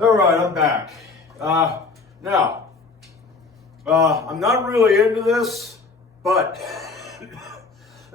All right, I'm back. Now, I'm not really into this, but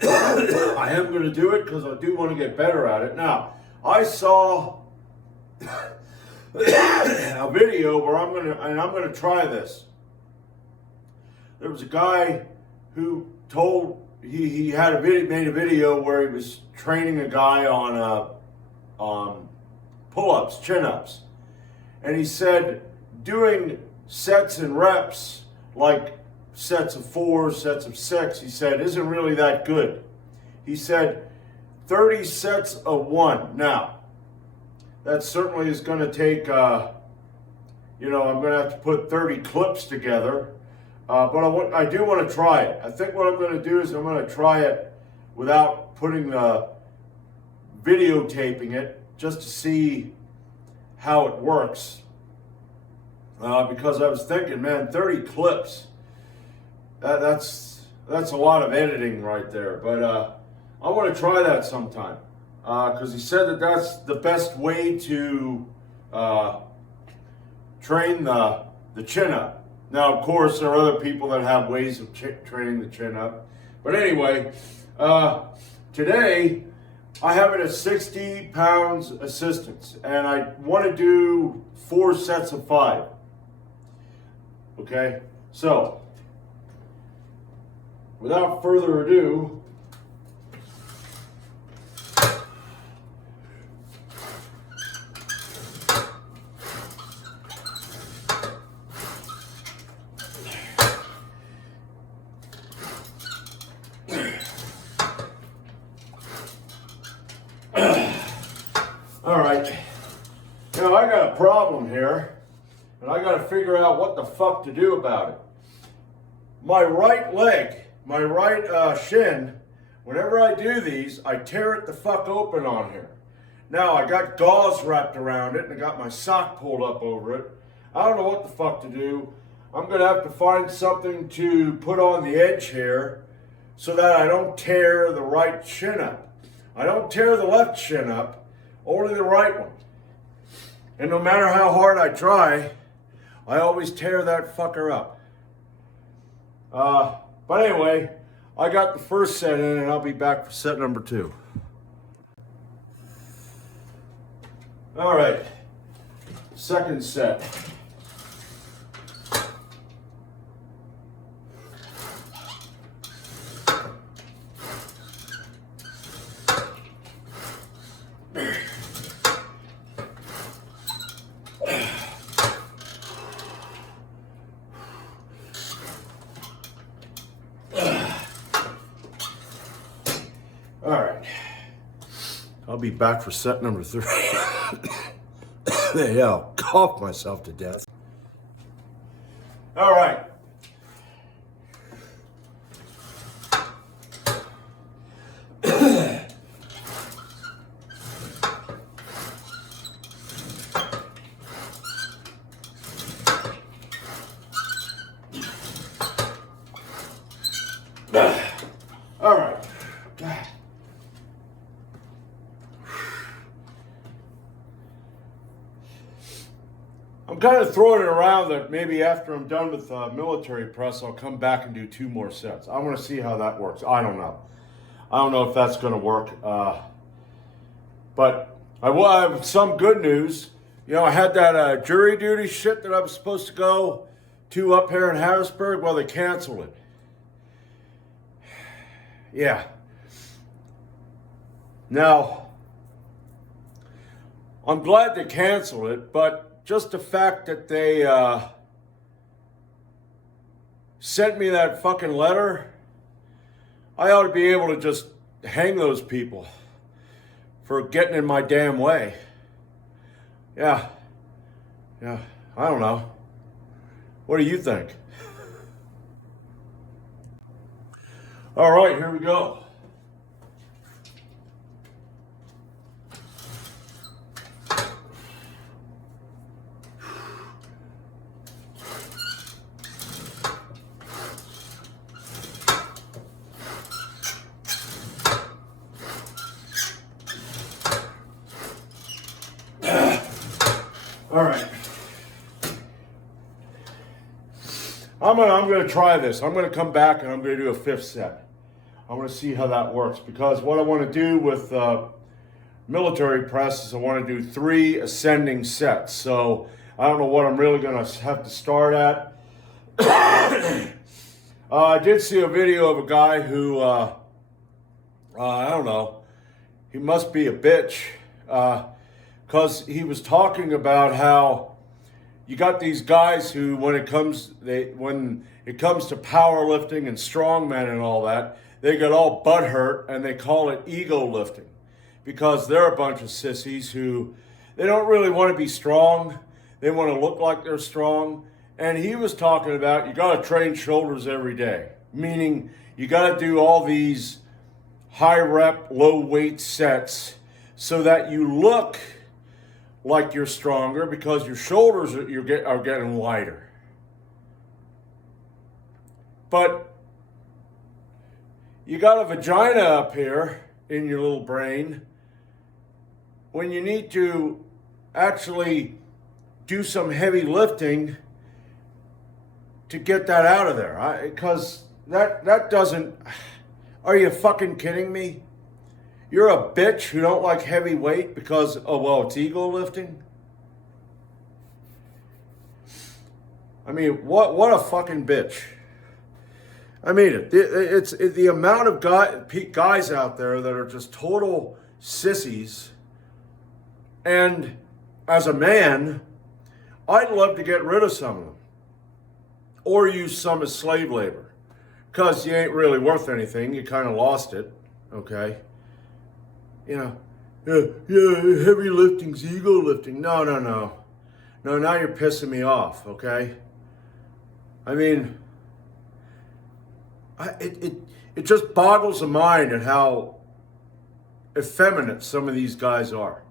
I am going to do it because I do want to get better at it. Now, I saw a video where I'm going to try this. There was a guy who told he had made a video where he was training a guy on pull-ups, chin-ups, and he said doing sets and reps like sets of 4, sets of 6, he said isn't really that good. He said 30 sets of 1. Now, that certainly is going to take, I'm going to have to put 30 clips together. But I do want to try it. I think what I'm going to do is I'm going to try it without putting the videotaping it, just to see how it works. Because I was thinking, man, 30 clips, that's a lot of editing right there. But I want to try that sometime. Because he said that that's the best way to train the chin up. Now, of course, there are other people that have ways of training the chin up. But anyway, today I have it at 60 pounds assistance, and I want to do 4 sets of 5. Okay, so without further ado, all right, now I got a problem here, and I got to figure out what the fuck to do about it. My right leg, my right shin, whenever I do these, I tear it the fuck open on here. Now, I got gauze wrapped around it, and I got my sock pulled up over it. I don't know what the fuck to do. I'm going to have to find something to put on the edge here so that I don't tear the right shin up. I don't tear the left shin up, only the right one. And no matter how hard I try, I always tear that fucker up. But anyway, I got the first set in, and I'll be back for set number 2. All right, second set. All right, I'll be back for set number 3. Yeah, I'll cough myself to death. All right. All right. I'm kind of throwing it around that maybe after I'm done with military press, I'll come back and do 2 more sets. I want to see how that works. I don't know. I don't know if that's going to work. But I will have some good news. You know, I had that jury duty shit that I was supposed to go to up here in Harrisburg. Well, they canceled it. Yeah. Now, I'm glad they canceled it, but just the fact that they sent me that fucking letter, I ought to be able to just hang those people for getting in my damn way. Yeah, I don't know. What do you think? All right, here we go. All right. I'm gonna try this. I'm gonna come back and I'm gonna do a 5th set. I want to see how that works, because what I want to do with military press is I want to do 3 ascending sets. So I don't know what I'm really gonna have to start at. I did see a video of a guy who I don't know. He must be a bitch, because he was talking about how you got these guys who, when it comes to powerlifting and strongman and all that, they get all butthurt and they call it ego lifting, because they're a bunch of sissies who they don't really want to be strong. They want to look like they're strong. And he was talking about you got to train shoulders every day, meaning you got to do all these high rep, low weight sets so that you look like you're stronger, because your shoulders are getting wider. But you got a vagina up here in your little brain when you need to actually do some heavy lifting to get that out of there. Because that doesn't... Are you fucking kidding me? You're a bitch who don't like heavy weight because, oh, well, it's ego lifting? I mean, what a fucking bitch. I mean, it's the amount of guys out there that are just total sissies. And as a man, I'd love to get rid of some of them. Or use some as slave labor. Because you ain't really worth anything. You kind of lost it, okay? You know, yeah, heavy lifting's ego lifting. No. No, now you're pissing me off, okay? I mean, it just boggles the mind at how effeminate some of these guys are.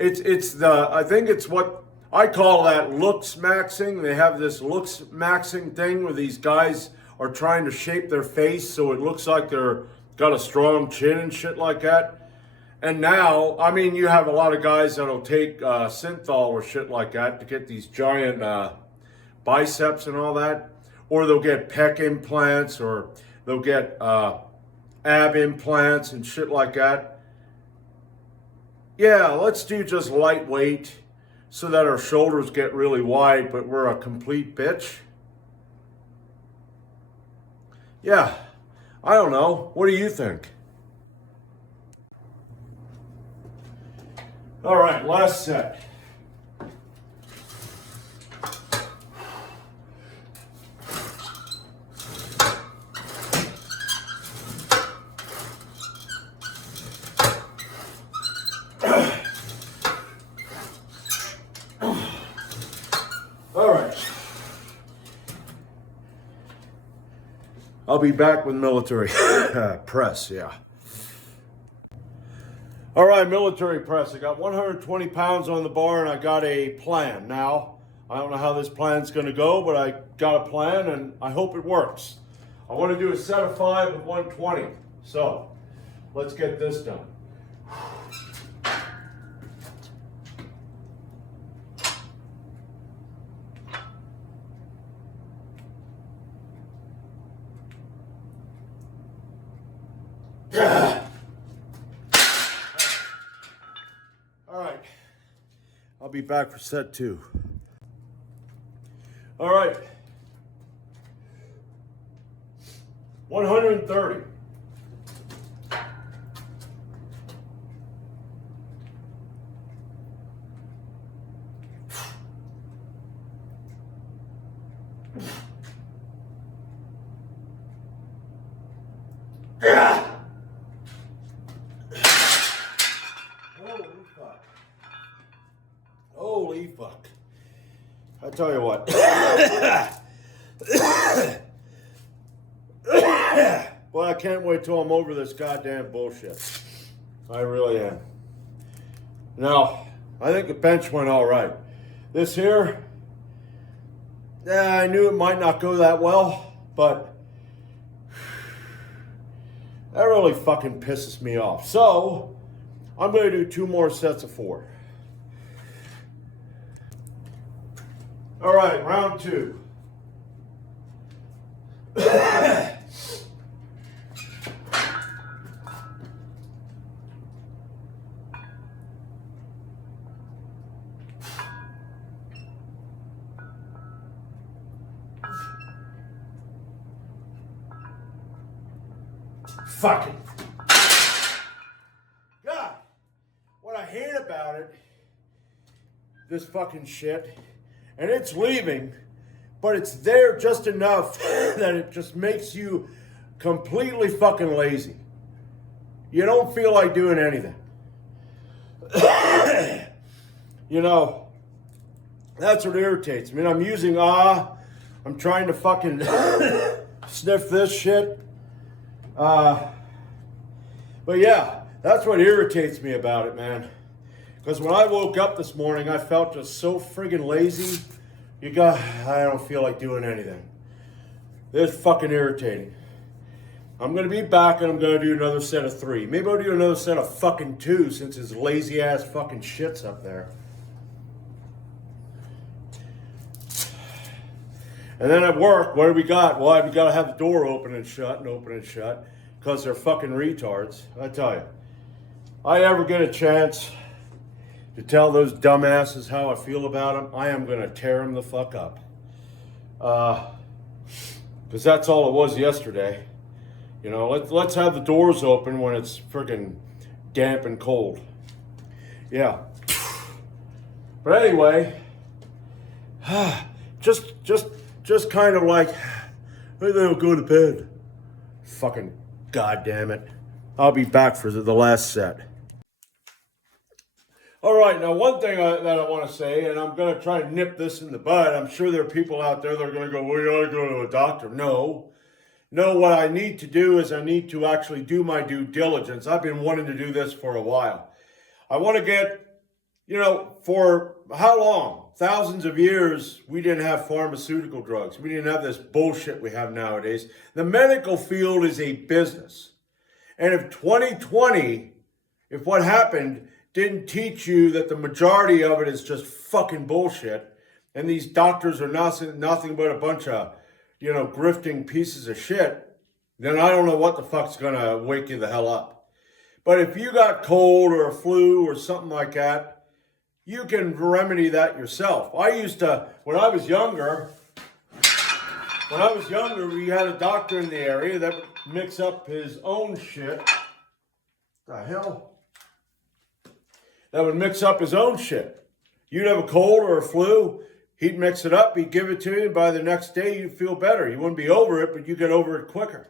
I think it's what I call that looks maxing. They have this looks maxing thing where these guys are trying to shape their face so it looks like they're got a strong chin and shit like that. And now, I mean, you have a lot of guys that'll take synthol or shit like that to get these giant biceps and all that. Or they'll get pec implants, or they'll get ab implants and shit like that. Yeah, let's do just lightweight so that our shoulders get really wide, but we're a complete bitch. Yeah, I don't know. What do you think? All right, last set. All right. I'll be back with military press, yeah. All right, military press. I got 120 pounds on the bar and I got a plan. Now, I don't know how this plan's gonna go, but I got a plan and I hope it works. I wanna do a set of 5 with 120. So, let's get this done. All right, I'll be back for set 2. All right, 130. Holy fuck. I tell you what. Well, I can't wait till I'm over this goddamn bullshit. I really am. Now, I think the bench went all right. This here, I knew it might not go that well, but that really fucking pisses me off. So, I'm going to do 2 more sets of 4. All right, round 2. Fucking God, what I hate about it, this fucking shit, and it's leaving, but it's there just enough that it just makes you completely fucking lazy. You don't feel like doing anything. You know, that's what irritates me. I'm using I'm trying to fucking sniff this shit. But yeah, that's what irritates me about it, man. Because when I woke up this morning, I felt just so friggin' lazy. I don't feel like doing anything. It's fucking irritating. I'm going to be back and I'm going to do another set of 3. Maybe I'll do another set of fucking 2 since his lazy ass fucking shit's up there. And then at work, what do we got? Well, we got to have the door open and shut because they're fucking retards. I tell you, I ever get a chance to tell those dumbasses how I feel about them, I am going to tear them the fuck up. Because that's all it was yesterday. You know, let's have the doors open when it's freaking damp and cold. Yeah. But anyway, just kind of like, maybe I'll go to bed. Fucking goddamn it. I'll be back for the last set. All right, now one thing that I want to say, and I'm going to try to nip this in the bud. I'm sure there are people out there that are going to go, well, you ought to go to a doctor. No, what I need to do is I need to actually do my due diligence. I've been wanting to do this for a while. I want to get, for how long? Thousands of years, we didn't have pharmaceutical drugs. We didn't have this bullshit we have nowadays. The medical field is a business. And if 2020, if what happened didn't teach you that the majority of it is just fucking bullshit, and these doctors are nothing but a bunch of, grifting pieces of shit, then I don't know what the fuck's gonna wake you the hell up. But if you got cold or a flu or something like that, you can remedy that yourself. I used to, when I was younger, we had a doctor in the area that would mix up his own shit. The hell? That would mix up his own shit. You'd have a cold or a flu, he'd mix it up, he'd give it to you, and by the next day you'd feel better. You wouldn't be over it, but you get over it quicker.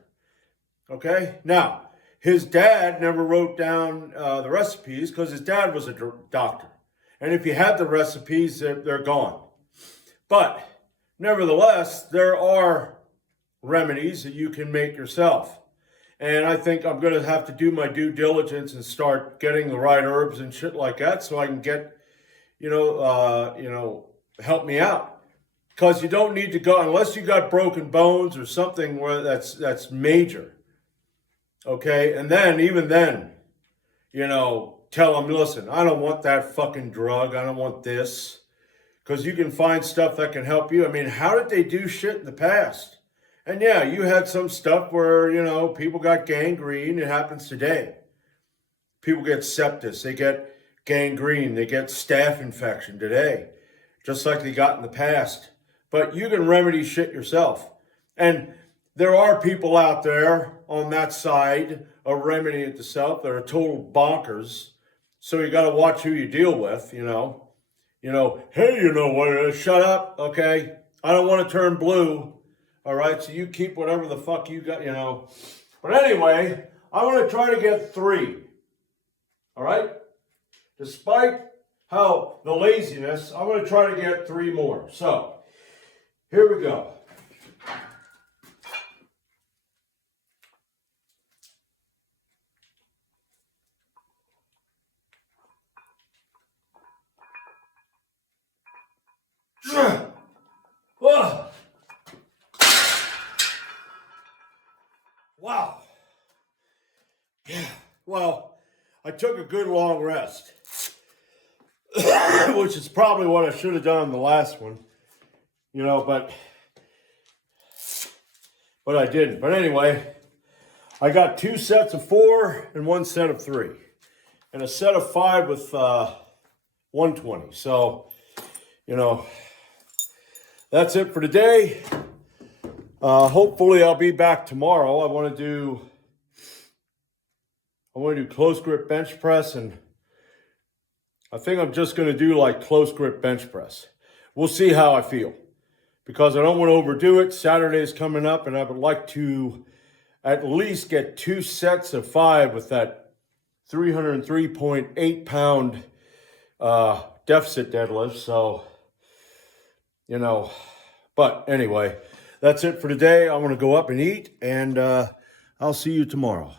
Okay? Now, his dad never wrote down the recipes because his dad was a doctor. And if you had the recipes, they're gone. But nevertheless, there are remedies that you can make yourself. And I think I'm going to have to do my due diligence and start getting the right herbs and shit like that so I can get, help me out. Because you don't need to go, unless you got broken bones or something where that's major. Okay? And then, even then, tell them, listen, I don't want that fucking drug. I don't want this. Because you can find stuff that can help you. I mean, how did they do shit in the past? And yeah, you had some stuff where, people got gangrene. It happens today. People get sepsis. They get gangrene. They get staph infection today. Just like they got in the past. But you can remedy shit yourself. And there are people out there on that side of remedying it yourself that are total bonkers. So you got to watch who you deal with, hey, what, shut up, okay? I don't want to turn blue, all right? So you keep whatever the fuck you got, But anyway, I want to try to get 3, all right? Despite how the laziness, I'm going to try to get 3 more. So, here we go. Wow. Yeah. Well, I took a good long rest, which is probably what I should have done in the last one, but but I didn't. But anyway, I got 2 sets of 4 and 1 set of 3. And a set of 5 with 120. So, you know, that's it for today. Hopefully I'll be back tomorrow. I want to do close grip bench press, and I think I'm just going to do like close grip bench press. We'll see how I feel, because I don't want to overdo it. Saturday is coming up, and I would like to at least get 2 sets of 5 with that 303.8 pound deficit deadlift. So, you know, but anyway, that's it for today. I'm going to go up and eat, and I'll see you tomorrow.